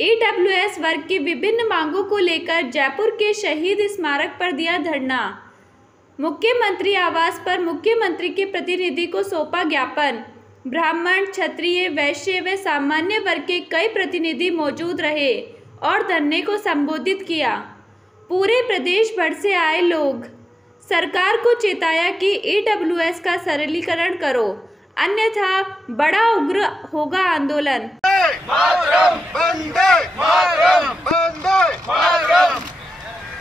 EWS वर्ग की विभिन्न मांगों को लेकर जयपुर के शहीद स्मारक पर दिया धरना। मुख्यमंत्री आवास पर मुख्यमंत्री के प्रतिनिधि को सौंपा ज्ञापन। ब्राह्मण, क्षत्रिय, वैश्य व सामान्य वर्ग के कई प्रतिनिधि मौजूद रहे और धरने को संबोधित किया। पूरे प्रदेश भर से आए लोग सरकार को चेताया कि ईडब्ल्यूएस का सरलीकरण करो, अन्यथा बड़ा उग्र होगा आंदोलन। मातरम वंदे मातरम वंदे मातरम।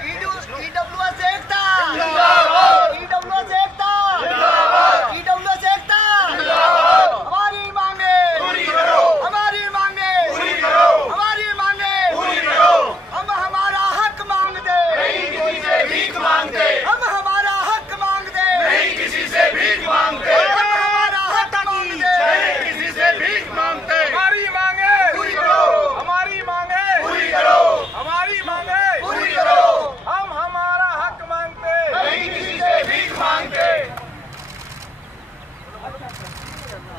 ईडब्ल्यूएस एकता जिंदाबाद, ईडब्ल्यूएस एकता जिंदाबाद, ईडब्ल्यूएस एकता जिंदाबाद। हमारी मांगे पूरी करो, हमारी मांगे पूरी करो, हमारी मांगे पूरी करो। हम हमारा हक मांगते नहीं किसी से भीख मांगते, हम हमारा हक मांगते नहीं किसी से भीख मांगते, हम हमारा हक मांगते नहीं किसी से भीख मांगते। हमारी मांगे पूरी करो, हमारी मांगे पूरी करो, हमारी मांगे पूरी करो। हम हमारा हक मांगते नहीं किसी से भीख मांगते।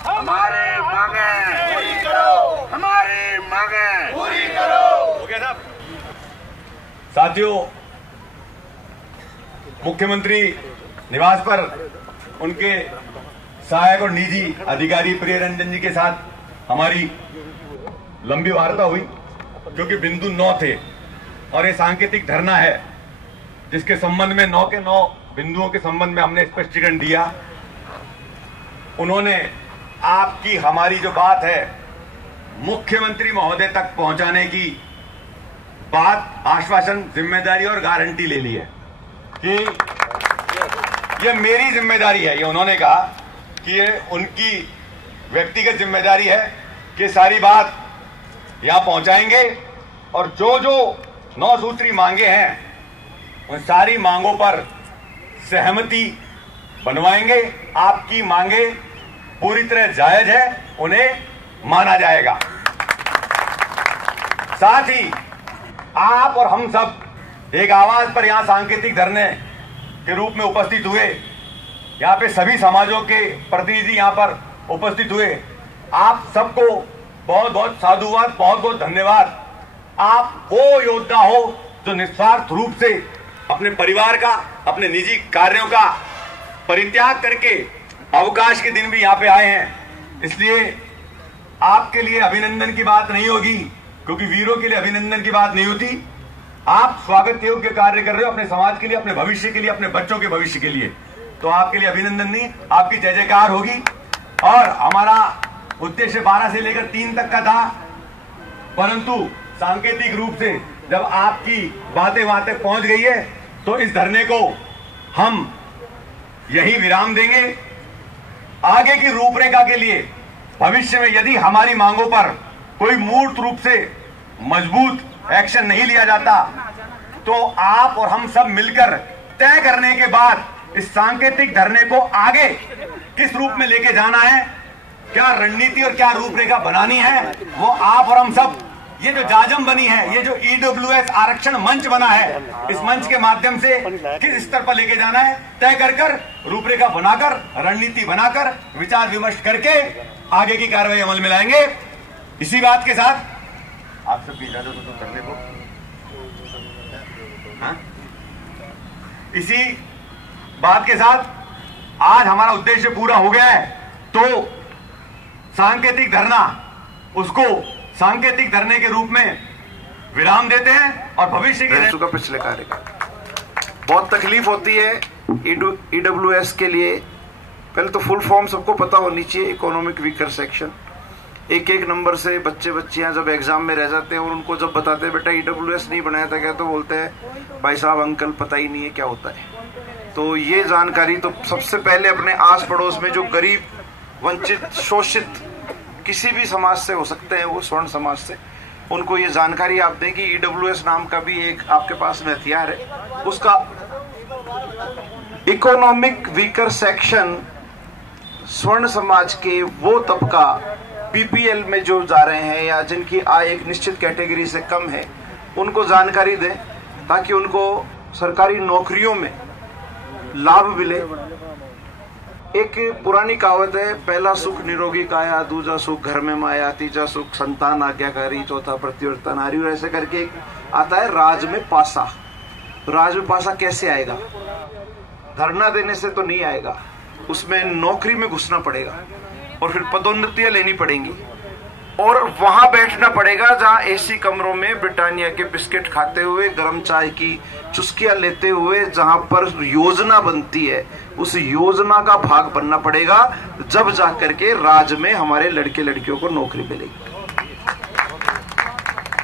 हमारी मांगे पूरी करो, हमारी मांगे पूरी करो। हो गया साहब। साथियों, मुख्यमंत्री निवास पर उनके सहायक और निजी अधिकारी प्रिय रंजन जी के साथ हमारी लंबी वार्ता हुई, क्योंकि बिंदु 9 थे और ये सांकेतिक धरना है जिसके संबंध में 9 के 9 बिंदुओं के संबंध में हमने स्पष्टीकरण दिया। उन्होंने आपकी हमारी जो बात है मुख्यमंत्री महोदय तक पहुंचाने की बात, आश्वासन, जिम्मेदारी और गारंटी ले ली है कि ये मेरी जिम्मेदारी है। ये उन्होंने कहा कि ये उनकी व्यक्तिगत जिम्मेदारी है कि सारी बात यहां पहुंचाएंगे और जो जो 9 सूत्री मांगे हैं उन सारी मांगों पर सहमति बनवाएंगे। आपकी मांगे पूरी तरह जायज है, उन्हें माना जाएगा। साथ ही आप और हम सब एक आवाज पर यहां सांकेतिक धरने के रूप में उपस्थित हुए। यहां पे सभी समाजों के प्रतिनिधि यहां पर उपस्थित हुए। आप सबको बहुत बहुत साधुवाद, बहुत बहुत धन्यवाद। आप वो योद्धा हो जो निस्वार्थ रूप से अपने परिवार का, अपने निजी कार्यों का परित्याग करके अवकाश के दिन भी यहां पे आए हैं। इसलिए आपके लिए अभिनंदन की बात नहीं होगी, क्योंकि वीरों के लिए अभिनंदन की बात नहीं होती। आप स्वागत योग्य कार्य कर रहे हो अपने समाज के लिए, अपने भविष्य के लिए, अपने बच्चों के भविष्य के लिए, तो आपके लिए अभिनंदन नहीं, आपकी जय जयकार होगी। और हमारा उद्देश्य 12 से लेकर 3 तक का था, परंतु सांकेतिक रूप से जब आपकी बातें वहां तक पहुंच गई है तो इस धरने को हम यही विराम देंगे। आगे की रूपरेखा के लिए भविष्य में यदि हमारी मांगों पर कोई मूर्त रूप से मजबूत एक्शन नहीं लिया जाता तो आप और हम सब मिलकर तय करने के बाद इस सांकेतिक धरने को आगे किस रूप में लेके जाना है, क्या रणनीति और क्या रूपरेखा बनानी है, वो आप और हम सब, ये जो जाजम बनी है, ये जो ईडब्ल्यूएस आरक्षण मंच बना है, इस मंच के माध्यम से किस स्तर पर लेके जाना है तय कर रूपरेखा बनाकर, रणनीति बनाकर, विचार विमर्श करके आगे की कार्रवाई अमल में लाएंगे। इसी बात के साथ आप सबकी इजाजत हो तो करने को, हाँ? इसी बात के साथ आज हमारा उद्देश्य पूरा हो गया है, तो सांकेतिक धरना, उसको सांकेतिक धरने के रूप में विराम देते हैं और भविष्य के पिछले कार्यकाल बहुत तकलीफ होती है ईडब्ल्यूएस के लिए। पहले तो फुल फॉर्म सबको पता होनी चाहिए, इकोनॉमिक वीकर सेक्शन। एक एक नंबर से बच्चे बच्चियां जब एग्जाम में रह जाते हैं और उनको जब बताते हैं बेटा ईडब्ल्यूएस नहीं बनाया था क्या, तो बोलते हैं भाई साहब अंकल पता ही नहीं है क्या होता है। तो ये जानकारी तो सबसे पहले अपने आस पड़ोस में जो गरीब, वंचित, शोषित किसी भी समाज से हो सकते हैं, वो स्वर्ण समाज से, उनको ये जानकारी आप दें कि ईडब्ल्यूएस नाम का भी एक आपके पास में हथियार है। उसका इकोनॉमिक वीकर सेक्शन, स्वर्ण समाज के वो तबका बीपीएल में जो जा रहे हैं या जिनकी आय एक निश्चित कैटेगरी से कम है, उनको जानकारी दें ताकि उनको सरकारी नौकरियों में लाभ मिले। एक पुरानी कहावत है, पहला सुख निरोगी काया, दूजा सुख घर में माया, तीजा सुख संतान आज्ञाकारी, चौथा प्रतिव्रता नारी। और ऐसे करके एक आता है राज में पासा। राज में पासा कैसे आएगा? धरना देने से तो नहीं आएगा, उसमें नौकरी में घुसना पड़ेगा और फिर पदोन्नतियां लेनी पड़ेंगी और वहां बैठना पड़ेगा जहां एसी कमरों में ब्रिटानिया के बिस्किट खाते हुए, गर्म चाय की चुस्कियां लेते हुए जहां पर योजना बनती है, उस योजना का भाग बनना पड़ेगा, जब जाकर के राज में हमारे लड़के लड़कियों को नौकरी मिलेगी।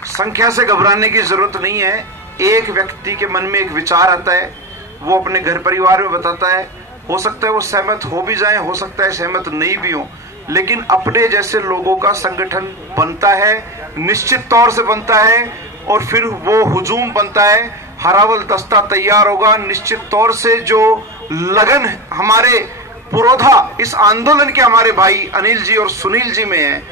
संख्या से घबराने की जरूरत नहीं है। एक व्यक्ति के मन में एक विचार आता है, वो अपने घर परिवार में बताता है, हो सकता है वो सहमत हो भी जाए, हो सकता है सहमत नहीं भी हो, लेकिन अपने जैसे लोगों का संगठन बनता है, निश्चित तौर से बनता है, और फिर वो हुजूम बनता है, हरावल दस्ता तैयार होगा। निश्चित तौर से जो लगन हमारे पुरोधा इस आंदोलन के हमारे भाई अनिल जी और सुनील जी में है,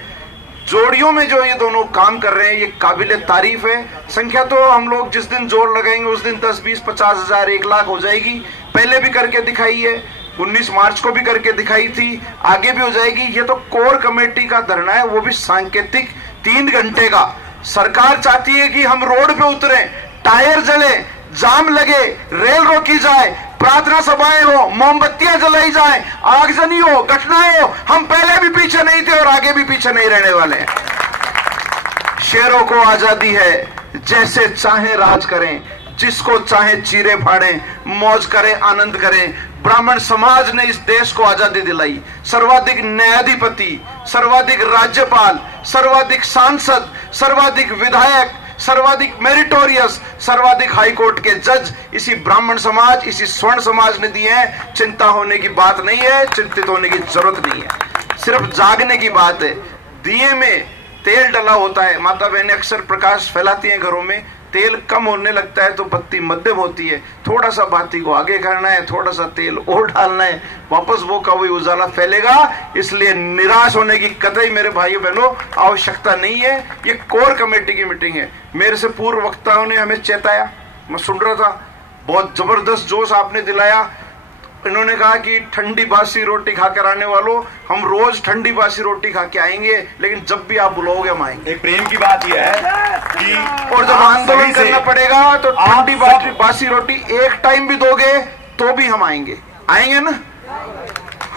जोड़ियों में जो ये दोनों काम कर रहे हैं, ये काबिले तारीफ है। संख्या तो हम लोग जिस दिन जोर लगाएंगे उस दिन 10, 20, 50 हजार, 1 लाख हो जाएगी। पहले भी करके दिखाई है, 19 मार्च को भी करके दिखाई थी, आगे भी हो जाएगी। ये तो कोर कमेटी का धरना है, वो भी सांकेतिक 3 घंटे का। सरकार चाहती है कि हम रोड पे उतरे, टायर जले, जाम लगे, रेल रोकी जाए, प्रार्थना सभाएं हो, मोमबत्तियां जलाई जाए, आगजनी हो, घटनाएं हो। हम पहले भी पीछे नहीं थे और आगे भी पीछे नहीं रहने वाले हैं। शेरों को आजादी है, जैसे चाहे राज करें, जिसको चाहे चीरे फाड़ें, मौज करें, आनंद करें। ब्राह्मण समाज ने इस देश को आजादी दिलाई। सर्वाधिक न्यायाधिपति, सर्वाधिक राज्यपाल, सर्वाधिक सांसद, सर्वाधिक विधायक, सर्वाधिक मेरिटोरियस, सर्वाधिक हाईकोर्ट के जज इसी ब्राह्मण समाज, इसी स्वर्ण समाज ने दिए हैं। चिंता होने की बात नहीं है, चिंतित होने की जरूरत नहीं है, सिर्फ जागने की बात है। दिए में तेल डला होता है, माता बहनें अक्सर प्रकाश फैलाती हैं घरों में, तेल कम होने लगता है तो बत्ती मध्यम होती है। थोड़ा सा बाती को आगे करना है, थोड़ा सा तेल और डालना है, वापस वो का वही उजाला फैलेगा। इसलिए निराश होने की कतई मेरे भाइयों बहनों आवश्यकता नहीं है। ये कोर कमेटी की मीटिंग है। मेरे से पूर्व वक्ताओं ने हमें चेताया, मैं सुन रहा था, बहुत जबरदस्त जोश आपने दिलाया। इन्होंने कहा कि ठंडी बासी रोटी खाकर आने वालों, हम रोज ठंडी बासी रोटी खा के आएंगे, लेकिन जब भी आप बुलाओगे हम आएंगे। एक प्रेम की बात यह है कि और जब आंदोलन करना पड़ेगा तो ठंडी बासी रोटी एक टाइम भी दोगे तो भी हम आएंगे। आएंगे ना?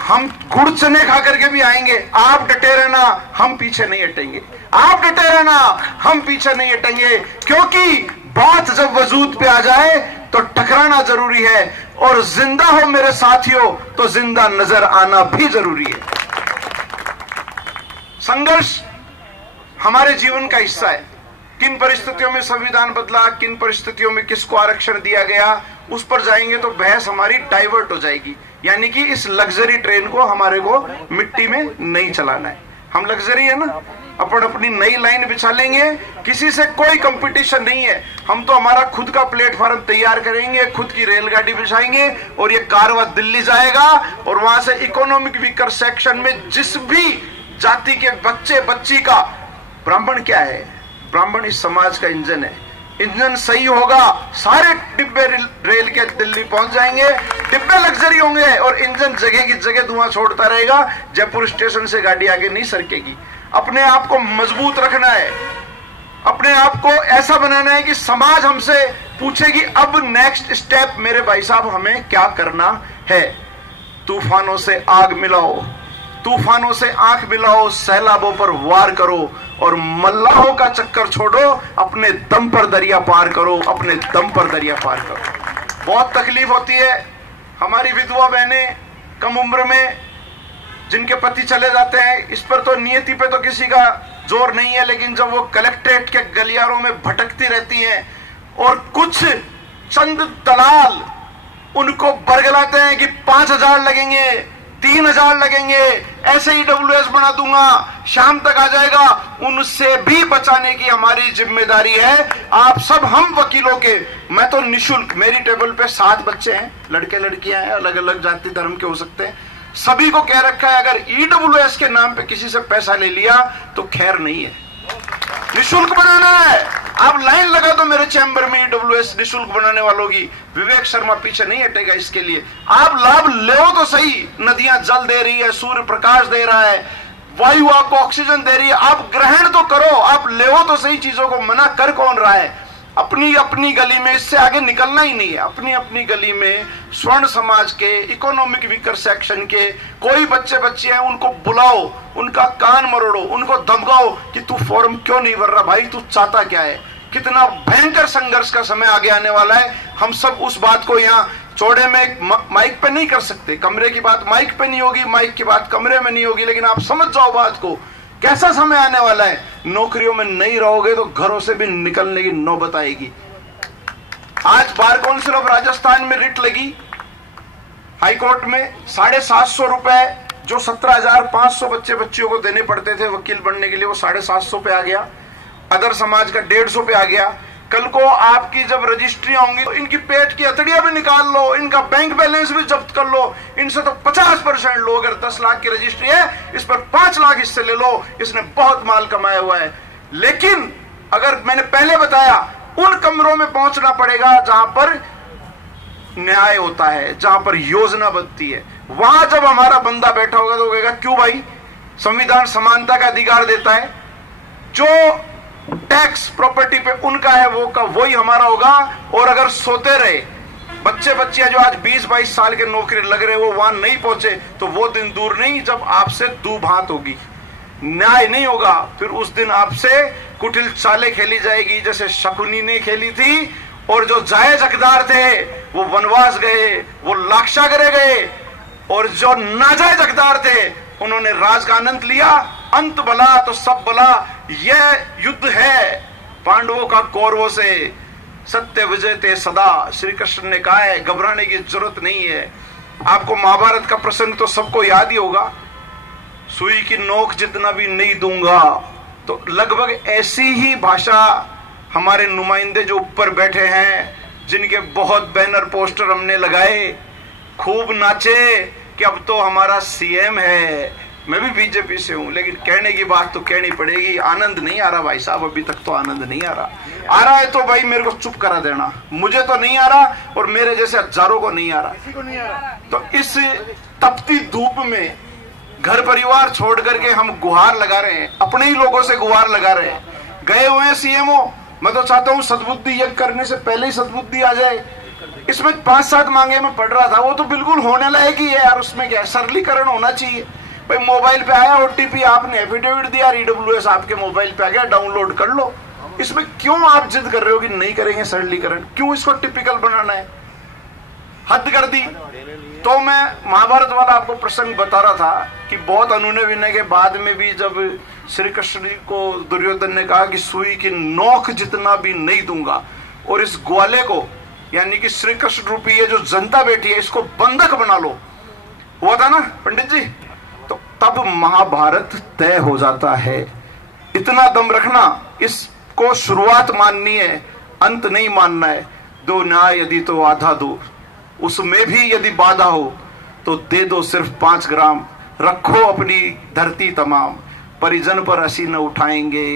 हम गुड़ चने खा करके भी आएंगे। आप डटे रहना, हम पीछे नहीं हटेंगे। आप डटे रहना, हम पीछे नहीं हटेंगे, क्योंकि बात जब वजूद पे आ जाए तो टकराना जरूरी है, और जिंदा हो मेरे साथियों तो जिंदा नजर आना भी जरूरी है। संघर्ष हमारे जीवन का हिस्सा है। किन परिस्थितियों में संविधान बदला, किन परिस्थितियों में किसको आरक्षण दिया गया, उस पर जाएंगे तो बहस हमारी डाइवर्ट हो जाएगी। यानी कि इस लग्जरी ट्रेन को हमारे को मिट्टी में नहीं चलाना है। हम लग्जरी है ना, अपन अपनी नई लाइन बिछा लेंगे, किसी से कोई कंपटीशन नहीं है। हम तो हमारा खुद का प्लेटफॉर्म तैयार करेंगे, खुद की रेलगाड़ी बिछाएंगे और ये कारवां दिल्ली जाएगा, और वहां से इकोनॉमिक वीकर सेक्शन में जिस भी जाति के बच्चे बच्ची का, ब्राह्मण क्या है? ब्राह्मण इस समाज का इंजन है। इंजन सही होगा, सारे डिब्बे रेल के दिल्ली पहुंच जाएंगे, डिब्बे लग्जरी होंगे और इंजन जगह की जगह धुआं छोड़ता रहेगा। जयपुर स्टेशन से गाड़ी आगे नहीं सरकेगी। अपने आप को मजबूत रखना है, अपने आप को ऐसा बनाना है कि समाज हमसे पूछेगी अब नेक्स्ट स्टेप मेरे भाई साहब हमें क्या करना है। तूफानों से आग मिलाओ, तूफानों से आंख मिलाओ, सैलाबों पर वार करो और मल्लाहों का चक्कर छोड़ो, अपने दम पर दरिया पार करो, अपने दम पर दरिया पार करो। बहुत तकलीफ होती है। हमारी विधवा बहनें कम उम्र में जिनके पति चले जाते हैं, इस पर तो नियति पे तो किसी का जोर नहीं है, लेकिन जब वो कलेक्ट्रेट के गलियारों में भटकती रहती हैं और कुछ चंद दलाल उनको बरगलाते हैं कि 5,000 लगेंगे, 3,000 लगेंगे, ऐसे ही EWS बना दूंगा, शाम तक आ जाएगा, उनसे भी बचाने की हमारी जिम्मेदारी है। आप सब हम वकीलों के, मैं तो निशुल्क, मेरी टेबल पे 7 बच्चे हैं, लड़के लड़कियां हैं, अलग अलग जाति धर्म के हो सकते हैं, सभी को कह रखा है अगर EWS के नाम पे किसी से पैसा ले लिया तो खैर नहीं है, निशुल्क बनाना है। आप लाइन लगा दो मेरे चैम्बर में ईडब्ल्यूएस निःशुल्क बनाने वालों की, विवेक शर्मा पीछे नहीं हटेगा इसके लिए। आप लाभ ले तो सही, नदियां जल दे रही है, सूर्य प्रकाश दे रहा है, वायु आपको ऑक्सीजन दे रही है, आप ग्रहण तो करो, आप ले तो सही चीजों को। मना कर कौन रहा है? अपनी अपनी गली में, इससे आगे निकलना ही नहीं है। अपनी अपनी गली में स्वर्ण समाज के, इकोनॉमिक वीकर सेक्शन के कोई बच्चे बच्चे हैं, उनको बुलाओ, उनका कान मरोड़ो, उनको धमकाओ कि तू फॉर्म क्यों नहीं भर रहा भाई, तू चाहता क्या है। कितना भयंकर संघर्ष का समय आगे आने वाला है। हम सब उस बात को यहाँ चौड़े में माइक पे नहीं कर सकते। कमरे की बात माइक पे नहीं होगी, माइक की बात कमरे में नहीं होगी, लेकिन आप समझ जाओ बात को, कैसा समय आने वाला है। नौकरियों में नहीं रहोगे तो घरों से भी निकलने की नौबत आएगी। आज बार काउंसिल ऑफ राजस्थान में रिट लगी हाईकोर्ट में, 750 रुपए जो 17,500 बच्चे बच्चियों को देने पड़ते थे वकील बनने के लिए, वो 750 पे आ गया। अदर समाज का 150 पे आ गया। कल को आपकी जब रजिस्ट्रियां होंगी तो इनकी पेट की हथड़ियां भी निकाल लो, इनका बैंक बैलेंस भी जब्त कर लो। इनसे तो 50% लो। अगर 10 लाख की रजिस्ट्री है, इस पर 5 लाख हिस्से ले लो, इसने बहुत माल कमाया हुआ है। लेकिन अगर मैंने पहले बताया, उन कमरों में पहुंचना पड़ेगा जहां पर न्याय होता है, जहां पर योजना बनती है। वहां जब हमारा बंदा बैठा होगा तो कहेगा क्यों भाई, संविधान समानता का अधिकार देता है, जो टैक्स प्रॉपर्टी पे उनका है वो का वही हमारा होगा। और अगर सोते रहे बच्चे बच्चियां जो आज 20-22 साल के नौकरी लग रहे वो वहां नहीं पहुंचे, तो वो दिन दूर नहीं जब आपसे दूभात होगी, न्याय नहीं होगा। फिर उस दिन आपसे कुटिल चालें खेली जाएगी, जैसे शकुनी ने खेली थी। और जो जायज हकदार थे वो वनवास गए, वो लाक्षागृह गए, और जो नाजायज हकदार थे उन्होंने राज का आनंद लिया। अंत भला तो सब भला, यह युद्ध है पांडवों का कौरवों से, सत्य विजय ते सदा। श्री कृष्ण ने कहा है, घबराने की जरूरत नहीं है। आपको महाभारत का प्रसंग तो सबको याद ही होगा, सुई की नोक जितना भी नहीं दूंगा। तो लगभग ऐसी ही भाषा हमारे नुमाइंदे जो ऊपर बैठे हैं, जिनके बहुत बैनर पोस्टर हमने लगाए, खूब नाचे कि अब तो हमारा सीएम है। मैं भी बीजेपी से हूं, लेकिन कहने की बात तो कहनी पड़ेगी। आनंद नहीं आ रहा भाई साहब, अभी तक तो आनंद नहीं आ रहा। आ रहा है तो भाई मेरे को चुप करा देना, मुझे तो नहीं आ रहा और मेरे जैसे हजारों को नहीं आ रहा। तो इस तपती धूप में घर परिवार छोड़ करके हम गुहार लगा रहे हैं, अपने ही लोगों से गुहार लगा रहे हैं। गए हुए हैं सीएमओ, मैं तो चाहता हूं सद्बुद्धि यज्ञ करने से पहले ही सद्बुद्धि आ जाए। इसमें 5-7 मांगे में पढ़ रहा था, वो तो बिल्कुल होने लायक ही है यार। उसमें क्या सरलीकरण होना चाहिए भाई। मोबाइल पे आया ओटीपी, आपने एफिडेविट दिया, ईडब्ल्यूएस आपके मोबाइल पे आ गया, डाउनलोड कर लो। इसमें क्यों आप जिद कर रहे हो कि नहीं करेंगे सरलीकरण? क्यों इसको टिपिकल बनाना है? हद कर दी। तो मैं महाभारत वाला आपको प्रसंग बता रहा था कि बहुत अनुनय विनय के बाद में भी जब श्री कृष्ण को दुर्योधन ने कहा कि सुई की नोक जितना भी नहीं दूंगा, और इस ग्वाले को यानी कि श्री कृष्ण रूपी ये जो जनता बैठी है इसको बंधक बना लो, हुआ था ना पंडित जी, तो तब महाभारत तय हो जाता है। इतना दम रखना, इसको शुरुआत माननी है, अंत नहीं मानना है। दो न्याय यदि तो आधा दो, उसमें भी यदि बाधा हो तो दे दो सिर्फ 5 ग्राम। रखो अपनी धरती तमाम, परिजन पर हंसी न उठाएंगे,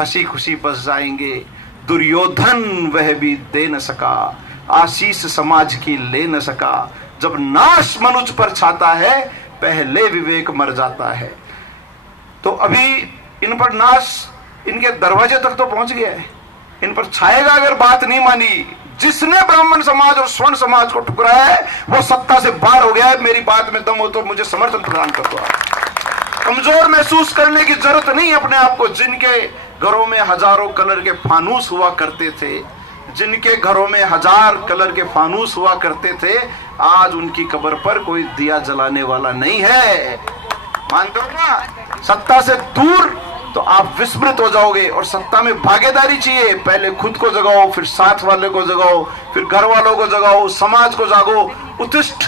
हंसी खुशी बस जाएंगे। दुर्योधन वह भी दे न सका, आशीष समाज की ले न सका। जब नाश मनुष्य पर छाता है, पहले विवेक मर जाता है। तो अभी इन पर नाश इनके दरवाजे तक तो पहुंच गया है, इन पर छाएगा अगर बात नहीं मानी। जिसने ब्राह्मण समाज और स्वर्ण समाज को ठुकराया है वो सत्ता से बाहर हो गया है। मेरी बात में दम हो तो मुझे समर्थन प्रदान कर दो। कमजोर महसूस करने की जरूरत नहीं अपने आप को। जिनके घरों में हजारों कलर के फानूस हुआ करते थे, जिनके घरों में 1000 कलर के फानूस हुआ करते थे, आज उनकी कब्र पर कोई दिया जलाने वाला नहीं है। मानते हो ना? सत्ता से दूर तो आप विस्मृत हो जाओगे। और सत्ता में भागीदारी चाहिए। पहले खुद को जगाओ, फिर साथ वाले को जगाओ, फिर घर वालों को जगाओ, समाज को जागो। उत्तिष्ठ,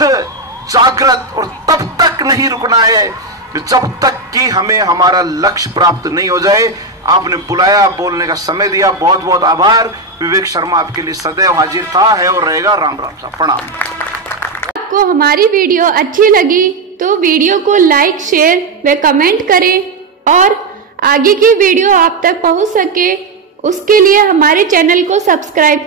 जागृत। और तब तक नहीं रुकना है जब तक कि हमें हमारा लक्ष्य प्राप्त नहीं हो जाए। आपने बुलाया, बोलने का समय दिया, बहुत बहुत आभार। विवेक शर्मा आपके लिए सदैव हाजिर था, है और रहेगा। राम राम साहब, प्रणाम। आपको हमारी वीडियो अच्छी लगी तो वीडियो को लाइक, शेयर व कमेंट करें, और आगे की वीडियो आप तक पहुंच सके उसके लिए हमारे चैनल को सब्सक्राइब